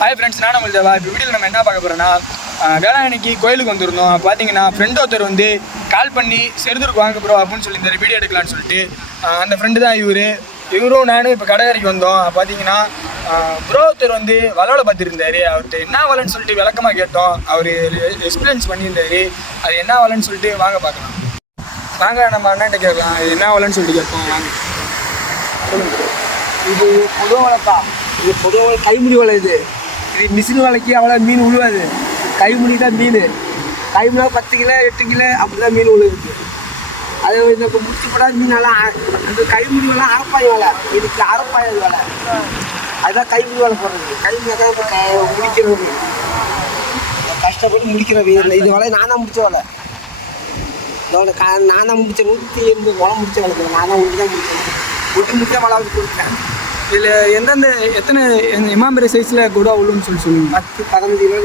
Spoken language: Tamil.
ஹாய் ஃப்ரெண்ட்ஸ், நானும் தேவா. இப்போ வீடியோவில் நம்ம என்ன பார்க்க போகிறோன்னா, வேளாங்கண்ணிக்கு கோயிலுக்கு வந்திருந்தோம். பார்த்தீங்கன்னா ஃப்ரெண்ட் ஒருத்தர் வந்து கால் பண்ணி செருதூருக்கு வாங்க ப்ரோ அப்படின்னு சொல்லியிருந்தார், வீடியோ எடுக்கலான்னு சொல்லிட்டு. அந்த ஃப்ரெண்டு தான் இவரும் நானும் இப்போ கடைக்கரைக்கு வந்தோம். பார்த்தீங்கன்னா ப்ரோ ஒருத்தர் வந்து வலைவலை பார்த்துருந்தாரு. அவர்கிட்ட என்ன வலைன்னு சொல்லிட்டு விளக்கமாக கேட்டோம். அவர் எக்ஸ்பீரியன்ஸ் பண்ணியிருந்தார். அது என்ன வலைன்னு சொல்லிட்டு வாங்க பார்க்கலாம். வாங்க நம்ம அண்ணன்ட்ட கேட்கலாம், இது என்ன வலைன்னு சொல்லிட்டு கேட்போம். வாங்க சொல்லுங்கள். இது பொதுவ வலைப்பா. இது பொதுவ வலை, கைமுடி வலை. இது மிஷின் வலைக்கு அவ்வளோ மீன் விழுவாது. கைமுடி தான் மீன். கைமுடினா 10 கிலோ 8 கிலோ அப்படி தான் மீன் விழுவுது. அது இந்த முடிச்சு போட மீனெல்லாம் அந்த கைமுடி வலை அரைப்பாய் வலை. இதுக்கு அரைப்பாய் வலை, அதுதான் கைமுடி வலை போடுறது. கைமுடி தான் இப்போ முடிக்கிறது, கஷ்டப்பட்டு முடிக்கிற வீரில். இது வலை நான் தான் முடிச்ச வலை. இதோட நான் தான் முடித்தேன். 180 வலை முடிச்ச வலை நான் தான் தான் முடித்தேன். முடிச்ச வலை வந்து கொடுத்தேன். இதில் எத்தனை இமாம்பரை சைஸில் கூட உள்ளுன்னு சொல்லுங்கள். 10-15 கிலோ.